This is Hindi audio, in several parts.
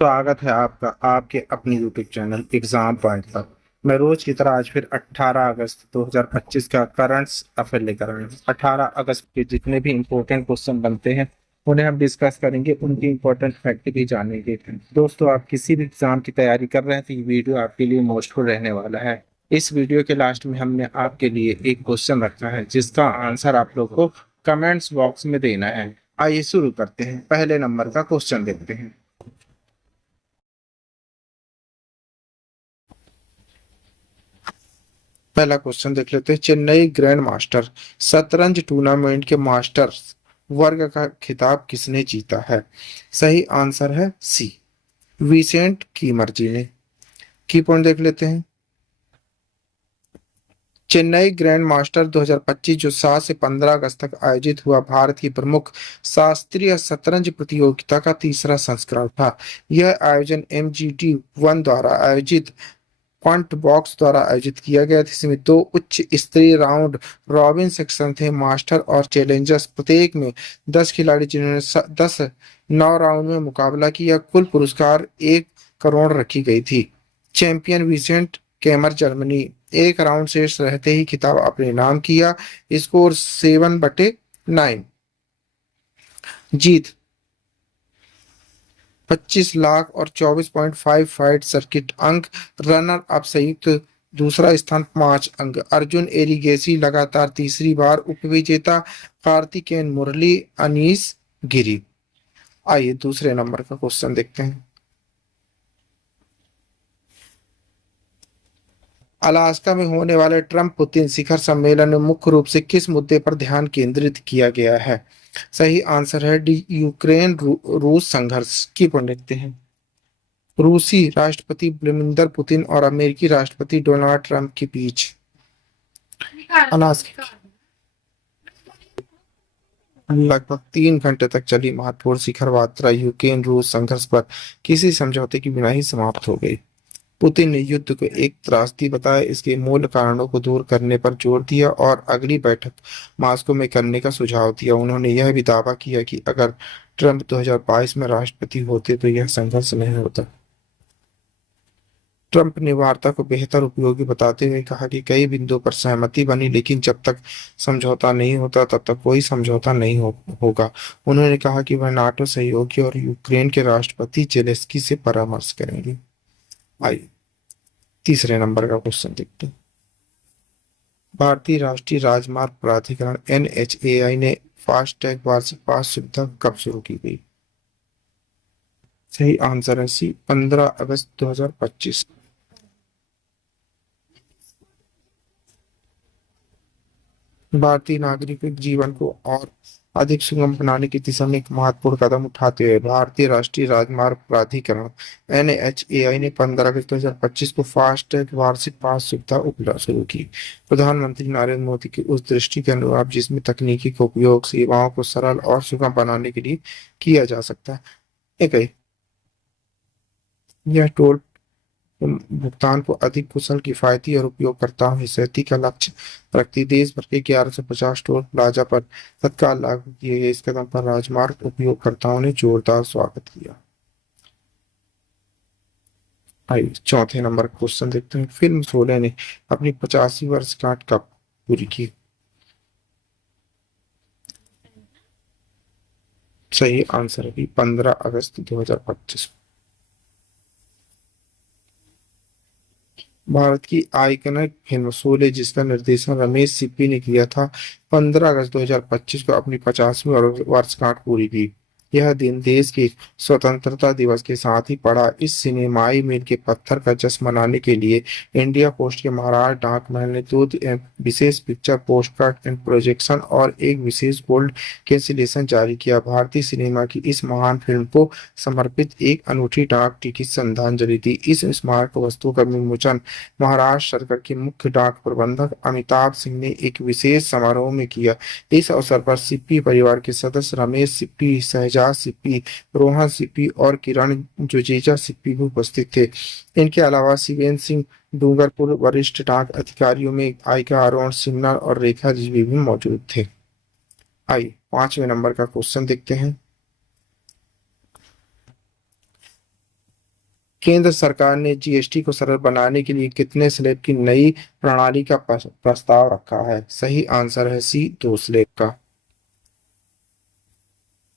स्वागत है आपका आपके अपनी यूट्यूब चैनल एग्जाम पॉइंट पर। मैं रोज की तरह आज फिर 18 अगस्त 2025 का करंट्स अफेयर लेकर आया हूं। 18 अगस्त के जितने भी इम्पोर्टेंट क्वेश्चन बनते हैं उन्हें हम डिस्कस करेंगे, उनकी इम्पोर्टेंट फैक्ट भी जानेंगे। दोस्तों, आप किसी भी एग्जाम की तैयारी कर रहे हैं तो ये वीडियो आपके लिए मोस्टफुल रहने वाला है। इस वीडियो के लास्ट में हमने आपके लिए एक क्वेश्चन रखा है जिसका आंसर आप लोग को कमेंट्स बॉक्स में देना है। आइए शुरू करते हैं, पहले नंबर का क्वेश्चन देखते हैं। पहला क्वेश्चन देख लेते हैं। चेन्नई ग्रैंड मास्टर शतरंज टूर्नामेंट के मास्टर्स वर्ग का खिताब किसने जीता है? सही आंसर है सी, विसेंट की मर्जी ने। की पॉइंट देख लेते हैं। चेन्नई ग्रैंड मास्टर 2025 जो 7 से 15 अगस्त तक आयोजित हुआ, भारत की प्रमुख शास्त्रीय शतरंज प्रतियोगिता का तीसरा संस्करण था। यह आयोजन MGT 1 द्वारा आयोजित क्वांट बॉक्स द्वारा आयोजित किया गया था। इसमें दो उच्च स्तरीय राउंड रॉबिन सेक्शन थे, मास्टर और चैलेंजर्स, प्रत्येक में 10 खिलाड़ी, जिन्होंने 10 9 राउंड में मुकाबला किया। कुल पुरस्कार 1 करोड़ रखी गई थी। चैंपियन विसेंट केमर जर्मनी एक राउंड शेष रहते ही खिताब अपने नाम किया। स्कोर 7/9। जीत 25 लाख और 24.5 फाइट सर्किट अंक। रनर अप संयुक्त दूसरा स्थान 5 अंक। अर्जुन एरिगेसी लगातार तीसरी बार उपविजेता। कार्तिकेयन मुरली, अनीस गिरी। आइए दूसरे नंबर का क्वेश्चन देखते हैं। अलास्का में होने वाले ट्रंप पुतिन शिखर सम्मेलन में मुख्य रूप से किस मुद्दे पर ध्यान केंद्रित किया गया है? सही आंसर है डी, यूक्रेन रूस संघर्ष। की पॉइंट देखते हैं। रूसी राष्ट्रपति व्लादिमीर पुतिन और अमेरिकी राष्ट्रपति डोनाल्ड ट्रंप के बीच अलास्का लगभग 3 घंटे तक चली महत्वपूर्ण शिखर वार्ता यूक्रेन रूस संघर्ष पर किसी समझौते के बिना ही समाप्त हो गई। पुतिन ने युद्ध को एक त्रासदी बताया, इसके मूल कारणों को दूर करने पर जोर दिया और अगली बैठक मॉस्को में करने का सुझाव दिया। उन्होंने यह भी दावा किया कि अगर ट्रंप 2022 में राष्ट्रपति होते तो यह संघर्ष नहीं होता। ट्रंप ने वार्ता को बेहतर उपयोगी बताते हुए कहा कि कई बिंदुओं पर सहमति बनी, लेकिन जब तक समझौता नहीं होता तब तक कोई समझौता नहीं होगा। उन्होंने कहा कि वह नाटो सहयोगी और यूक्रेन के राष्ट्रपति जेलेंस्की से परामर्श करेंगे। आइए तीसरे नंबर का क्वेश्चन देखते हैं। भारतीय राष्ट्रीय राजमार्ग प्राधिकरण NHAI ने फास्टैग वार्षिक पास सुविधा कब शुरू की गई? सही आंसर है सी, 15 अगस्त 2025। भारतीय नागरिक जीवन को और अधिक सुगम बनाने की दिशा में एक महत्वपूर्ण कदम उठाते हुए भारतीय राष्ट्रीय राजमार्ग प्राधिकरण NHAI ने 15 अगस्त 2025 को फास्टैग वार्षिक पास सुविधा उपलब्ध शुरू की। प्रधानमंत्री नरेंद्र मोदी की उस दृष्टि के अनुरूप जिसमें तकनीकी का उपयोग सेवाओं को सरल और सुगम बनाने के लिए किया जा सकता है। एक है, यह टोल भुगतान को अधिक कुशल, किफायती और उपयोगकर्ताओं हितैषी का लक्ष्य रखती। देश भर के 1150 टोल प्लाजा पर तत्काल लागू किए गए इस कदम पर राजमार्ग उपयोगकर्ताओं ने जोरदार स्वागत किया। आइए चौथे नंबर का क्वेश्चन देखते हैं। फिल्म शोले ने अपनी 85वीं वर्षगांठ कब पूरी की? सही आंसर है 15 अगस्त 2025। भारत की आइकनिक फिल्म शोले, जिसका निर्देशन रमेश सिप्पी ने किया था, 15 अगस्त 2025 को अपनी 50वीं वर्षगांठ पूरी की। यह दिन देश के स्वतंत्रता दिवस के साथ ही पड़ा। इस सिनेमाई मील के पत्थर का जश्न मनाने के लिए इंडिया पोस्ट के महाराज डाक महल ने विशेष picture postcard and projection और एक विशेष गोल्ड कैंसिलेशन जारी किया। भारतीय सिनेमा की इस महान फिल्म को समर्पित एक अनूठी डाक टिकट श्रद्धांजलि थी। इस स्मारक वस्तु का विमोचन महाराष्ट्र सरकार के मुख्य डाक प्रबंधक अमिताभ सिंह ने एक विशेष समारोह में किया। इस अवसर पर सिप्पी परिवार के सदस्य रमेश सिप्पी, शहजाद सिप्पी, रोहन सिप्पी और किरण जुजेजा सिप्पी भी उपस्थित थे। इनके अलावा शिवेंद्र सिंह डूंगरपुर, वरिष्ठ डाक अधिकारियों में आयका अरुण सिन्हा और रेखा जी भी मौजूद थे। आइए 5वें नंबर का क्वेश्चन देखते हैं। केंद्र सरकार ने जीएसटी को सरल बनाने के लिए कितने स्लैब की नई प्रणाली का प्रस्ताव रखा है? सही आंसर है सी, 2 स्लैब का।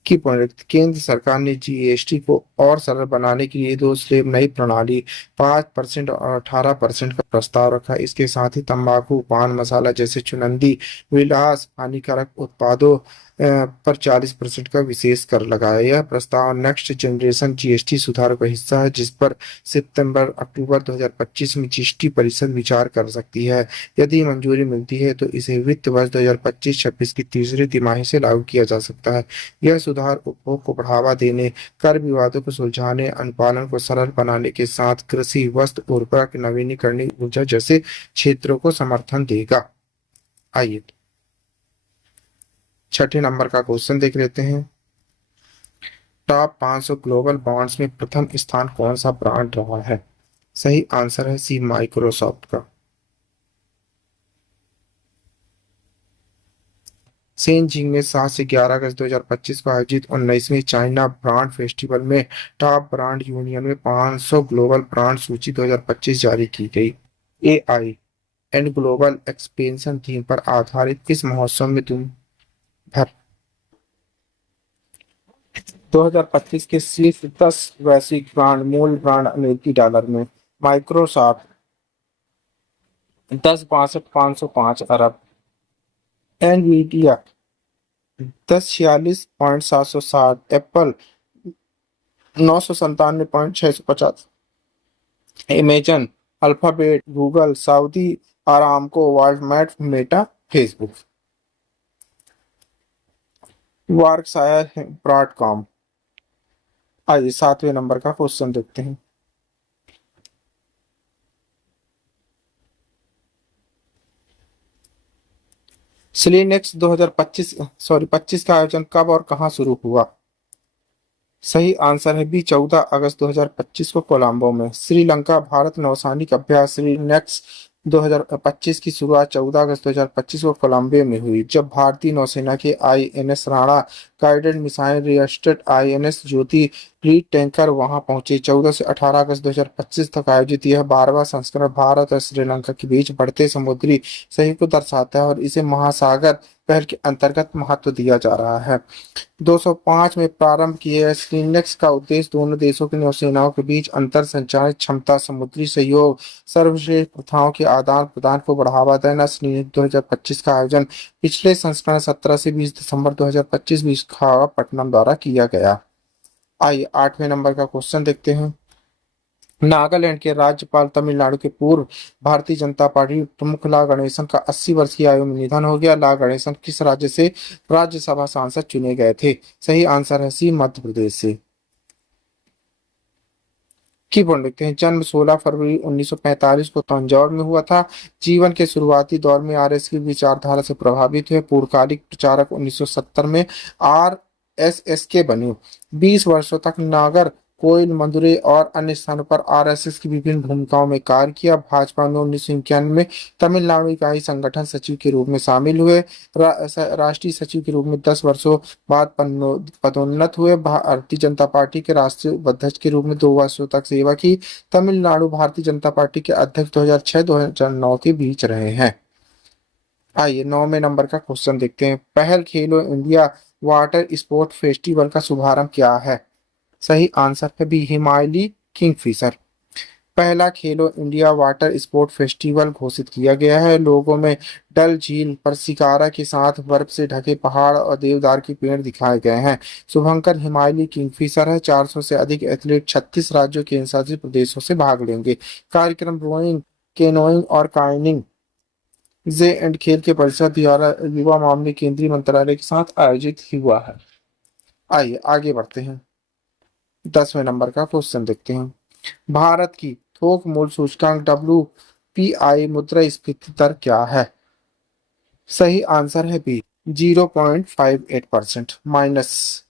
की पॉइंट, केंद्र सरकार ने जीएसटी को और सरल बनाने के लिए 2 स्लैब नई प्रणाली 5% और 18% का प्रस्ताव रखा। इसके साथ ही तंबाकू, पान मसाला जैसे चुनिंदा विलास हानिकारक उत्पादों पर 40% का विशेष कर लगाया। यह प्रस्ताव नेक्स्ट जनरेशन जीएसटी सुधार का हिस्सा है, जिस पर सितंबर अक्टूबर 2025 में जीएसटी परिषद विचार कर सकती है। यदि मंजूरी मिलती है तो इसे वित्त वर्ष 2025-26 की तीसरी तिमाही से लागू किया जा सकता है। यह सुधार उपभोग को बढ़ावा देने, कर विवादों को सुलझाने, अनुपालन को सरल बनाने के साथ कृषि, वस्त्र, उर्वरक, नवीकरणीय ऊर्जा जैसे क्षेत्रों को समर्थन देगा। आइए छठे नंबर का क्वेश्चन देख लेते हैं। टॉप 500 ग्लोबल बॉन्ड्स में प्रथम स्थान कौन सा ब्रांड रहा है? सही आंसर है सी, माइक्रोसॉफ्ट का। शेनजिंग में 7 से 11 अगस्त 2025 को आयोजित 19वीं चाइना ब्रांड फेस्टिवल में टॉप ब्रांड यूनियन में 500 ग्लोबल ब्रांड सूची 2025 जारी की गई। AI and global expansion theme पर आधारित इस महोत्सव में 2025 के शीर्ष 10 वैश्विक ब्रांड मूल ब्रांड अमेरिकी डॉलर में माइक्रोसॉफ्ट 10,62,505 अरब, Nvidia 10,46,760, Apple 997,650, Amazon, Alphabet, Google, Saudi Aramco, Walmart, Meta, Facebook, Berkshire, Broadcom. आइए 7वें नंबर का क्वेश्चन देखते हैं। सिलीनेक्स 25 का आयोजन कब और कहां शुरू हुआ? सही आंसर है बी, 14 अगस्त 2025 को कोलंबो में। श्रीलंका भारत नौसैनिक अभ्यास श्रीनेक्स 2025 की शुरुआत 14 अगस्त 2025 को कोलंबो में हुई, जब भारतीय नौसेना के आईएनएस राणा गाइडेड मिसाइल रिएक्टर आईएनएस ज्योति लीड टैंकर वहां पहुंचे। 14 से 18 अगस्त 2025 तक आयोजित यह 12वां संस्करण भारत और श्रीलंका के बीच बढ़ते समुद्री सहयोग को दर्शाता है और इसे महासागर पहल के अंतर्गत महत्व दिया जा रहा है। 205 में प्रारंभ किए गए स्लीनेक्स का उद्देश्य दोनों देशों की नौसेनाओं के बीच अंतर संचार क्षमता, समुद्री सहयोग, सर्वश्रेष्ठ प्रथाओं के आदान प्रदान को बढ़ावा देना। स्लीनेक्स 2025 का आयोजन पिछले संस्करण 17 से 20 दिसंबर 2025 विशाखापट्टनम द्वारा किया गया। आइए 8वें नंबर का क्वेश्चन देखते हैं। नागालैंड के राज्यपाल तमिलनाडु के पूर्व भारतीय जनता पार्टी प्रमुख ला गणेशन का 80 वर्ष की आयु में निधन हो गया। ला गणेशन किस राज्य से राज्यसभा सांसद चुने गए थे? सही आंसर है सी, मध्य प्रदेश से। की पढ़ लिखते हैं। जन्म 16 फरवरी 1945 को तंजौर में हुआ था। जीवन के शुरुआती दौर में आरएस की विचारधारा से प्रभावित हुए। पूर्णकालिक प्रचारक 1970 में आरएसएस के बने। 20 वर्षों तक नागर कोयल, मदुरै और अन्य स्थानों पर आरएसएस की विभिन्न भूमिकाओं में कार्य किया। भाजपा में 1991 में तमिलनाडु इकाई संगठन सचिव के रूप में शामिल हुए। राष्ट्रीय सचिव के रूप में 10 वर्षों बाद पदोन्नत हुए। भारतीय जनता पार्टी के राष्ट्रीय उपाध्यक्ष के रूप में 2 वर्षों तक सेवा की। तमिलनाडु भारतीय जनता पार्टी के अध्यक्ष 2006-2009 के बीच रहे हैं। आइए 9वें नंबर का क्वेश्चन देखते हैं। पहल खेलो इंडिया वाटर स्पोर्ट फेस्टिवल का शुभारंभ क्या है? सही आंसर है बी, हिमालय किंगफिशर। पहला खेलो इंडिया वाटर स्पोर्ट फेस्टिवल घोषित किया गया है। लोगों में डल झील पर शिकारा के साथ बर्फ से ढके पहाड़ और देवदार के पेड़ दिखाए गए हैं। शुभंकर हिमालय किंगफिशर है। 400 से अधिक एथलीट 36 राज्यों के 37 प्रदेशों से भाग लेंगे। कार्यक्रम रोइंग, केनोइंग और काइनिंग जे एंड खेल के परिषद द्वारा युवा मामले केंद्रीय मंत्रालय के साथ आयोजित हुआ है। आइए आगे बढ़ते हैं। 10वें नंबर का क्वेश्चन देखते हैं। भारत की थोक मूल्य सूचकांक WPI मुद्रास्फीति दर क्या है? सही आंसर है बी, 0.58% माइनस।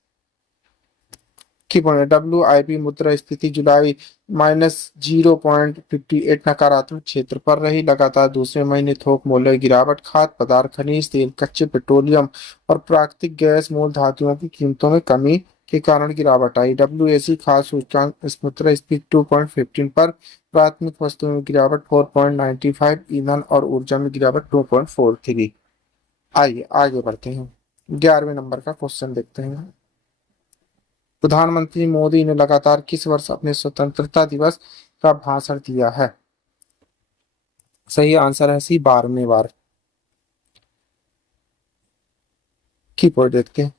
की WIP मुद्रास्फीति जुलाई -0.58 नकारात्मक क्षेत्र पर रही। लगातार दूसरे महीने थोक मूल्य गिरावट। खाद्य पदार्थ, खनिज तेल, कच्चे पेट्रोलियम और प्राकृतिक गैस मूल धातुओं की कीमतों में कमी के कारण गिरावट आई। WAC खास सूचकांक मुद्रास्फीति 2.15 पर, प्राथमिक वस्तुओं में गिरावट 4.95, ईंधन और ऊर्जा में गिरावट 2.43। आइए आगे बढ़ते हैं, 11वें नंबर का क्वेश्चन देखते हैं। प्रधानमंत्री मोदी ने लगातार किस वर्ष अपने स्वतंत्रता दिवस का भाषण दिया है? सही आंसर है सी, 12वें बार। की पॉइंट देखते हैं।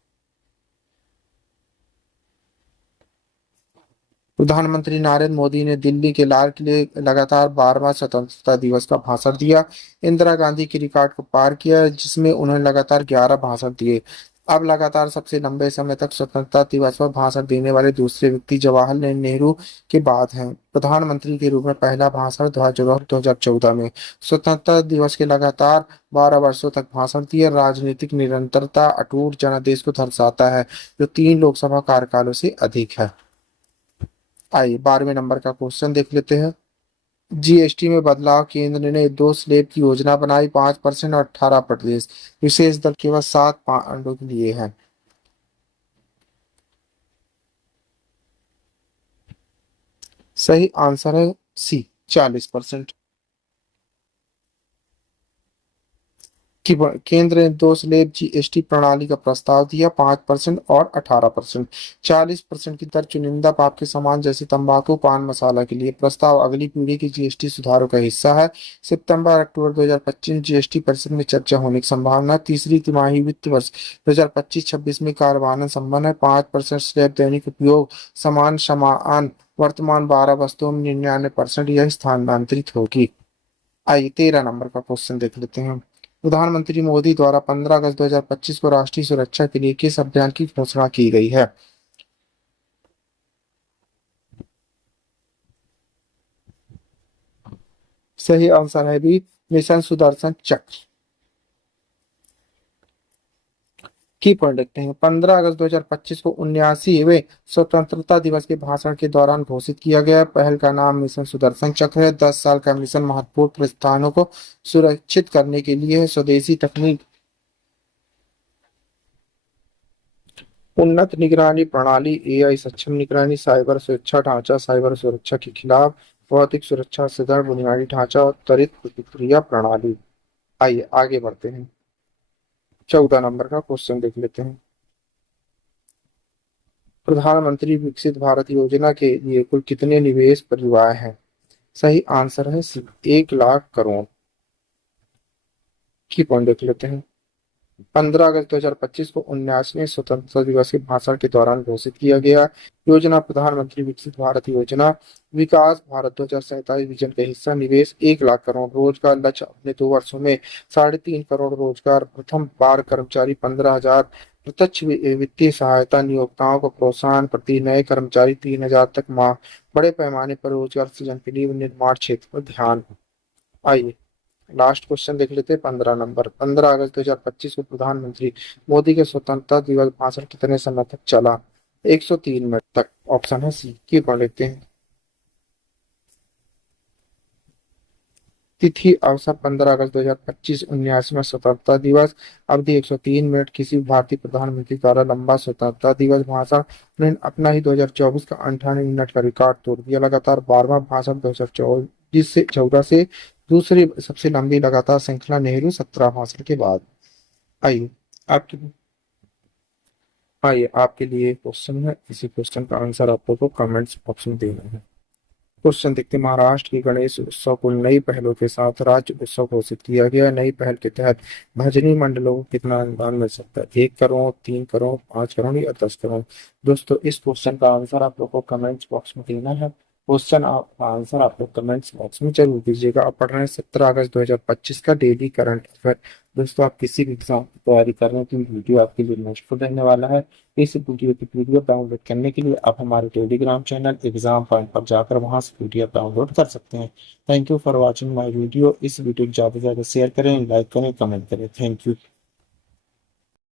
प्रधानमंत्री नरेंद्र मोदी ने दिल्ली के लाल किले लगातार 12वां स्वतंत्रता दिवस का भाषण दिया। इंदिरा गांधी की रिकॉर्ड को पार किया, जिसमें उन्होंने लगातार 11 भाषण दिए। अब लगातार सबसे लंबे समय तक स्वतंत्रता दिवस पर भाषण देने वाले दूसरे व्यक्ति जवाहरलाल नेहरू के बाद हैं। प्रधानमंत्री के रूप में पहला भाषण 2014 में। स्वतंत्रता दिवस के लगातार 12 वर्षों तक भाषण दिए। राजनीतिक निरंतरता अटूट जनादेश को दर्शाता है, जो 3 लोकसभा कार्यकालों से अधिक है। आइए 12वें नंबर का क्वेश्चन देख लेते हैं। GST में बदलाव, केंद्र ने 2 स्लैब की योजना बनाई, 5% और 18%। विशेष दर केवल 7 पाउंडों के लिए है। सही आंसर है सी, 40%। कि केंद्र ने 2 स्लैब GST प्रणाली का प्रस्ताव दिया, 5% और 18%। 40% की दर चुनिंदा पाप के सामान जैसे तंबाकू, पान मसाला के लिए। प्रस्ताव अगली पीढ़ी के GST सुधारों का हिस्सा है। सितंबर अक्टूबर 2025 GST परिषद में चर्चा होने की संभावना। तीसरी तिमाही वित्त वर्ष 2025-26 में कार्यान्वयन संपन्न है। 5% स्लैब दैनिक उपयोग समान वर्तमान 12 वस्तुओं में 99% यह स्थानांतरित होगी। आइए 13 नंबर का क्वेश्चन देख लेते हैं। प्रधानमंत्री मोदी द्वारा 15 अगस्त 2025 को राष्ट्रीय सुरक्षा के लिए किस अभियान की घोषणा की गई है? सही आंसर है बी, मिशन सुदर्शन चक्र। की पॉइंट देखते हैं। 15 अगस्त 2025 को 79वें स्वतंत्रता दिवस के भाषण के दौरान घोषित किया गया। पहल का नाम मिशन सुदर्शन चक्र है। 10 साल का मिशन महत्वपूर्ण प्रस्थानों को सुरक्षित करने के लिए है। स्वदेशी तकनीक, उन्नत निगरानी प्रणाली, AI सक्षम निगरानी, साइबर सुरक्षा ढांचा, साइबर सुरक्षा के खिलाफ, भौतिक सुरक्षा सुदृढ़ बुनियादी ढांचा और त्वरित प्रतिक्रिया प्रणाली। आइए आगे बढ़ते हैं, 14 नंबर का क्वेश्चन देख लेते हैं। प्रधानमंत्री विकसित भारत योजना के लिए कुल कितने निवेश परिव्यय हैं? सही आंसर है सी, 1 लाख करोड़। की पॉइंट देख लेते हैं। 15 अगस्त 2025 को 79वें स्वतंत्रता दिवस के भाषण के दौरान घोषित किया गया। योजना प्रधानमंत्री विकसित भारत योजना, विकास भारत 2047 विजन का हिस्सा। निवेश 1 लाख करोड़। रोजगार लक्ष्य, अपने 2 वर्षों में 3.5 करोड़ रोजगार। प्रथम बार कर्मचारी 15,000। प्रत्यक्ष वित्तीय सहायता, नियोक्ताओं को प्रोत्साहन, प्रति नए कर्मचारी 3,000 तक माह। बड़े पैमाने पर रोजगार सृजन के लिए निर्माण क्षेत्र पर ध्यान। आइए लास्ट क्वेश्चन देख लेते हैं, 15 नंबर। 15 अगस्त 2025 को प्रधानमंत्री मोदी के स्वतंत्रता दिवस भाषण कितने समय तक चला? 103 मिनट तक। ऑप्शन है सी। की पढ़ लेते हैं। तिथि अवसर 15 अगस्त 2025, 79वां स्वतंत्रता दिवस। अवधि 103 मिनट। किसी भी भारतीय प्रधानमंत्री द्वारा लंबा स्वतंत्रता दिवस भाषण ने अपना ही 2024 का 98 मिनट का रिकॉर्ड तोड़ दिया। लगातार 12वां भाषण 2024 से 14 से दूसरी सबसे लंबी लगातार श्रृंखला नेहरू 17 भाषण के बाद। आइए आपके आइए आपके लिए क्वेश्चन है। इसी क्वेश्चन का आंसर आप लोगों को कमेंट्स बॉक्स में देना है। क्वेश्चन देखते हैं। महाराष्ट्र की गणेश उत्सव को नई पहलों के साथ राज्य उत्सव घोषित किया गया। नई पहल के तहत भजनी मंडलों को कितना अनुदान मिल सकता है? 1 करोड़, 3 करोड़, 5 करोड़ या 10 करोड़? दोस्तों इस क्वेश्चन का आंसर आप लोग को कमेंट्स बॉक्स में देना है। क्वेश्चन का आंसर आप लोग कमेंट्स बॉक्स में जरूर दीजिएगा। आप पढ़ रहे हैं 17 अगस्त 2025 का डेली करंट अफेयर। दोस्तों आप किसी भी एग्जाम की तैयारी कर रहे हैं तो वीडियो आपके लिए यूजफुल रहने वाला है। इस वीडियो की पीडीएफ डाउनलोड करने के लिए आप हमारे टेलीग्राम चैनल एग्जाम पॉइंट पर जाकर वहां से पीडीएफ डाउनलोड कर सकते हैं। Thank you for watching my video. इस वीडियो को ज़्यादा से ज़्यादा शेयर करें, लाइक करें, कमेंट करें। Thank you.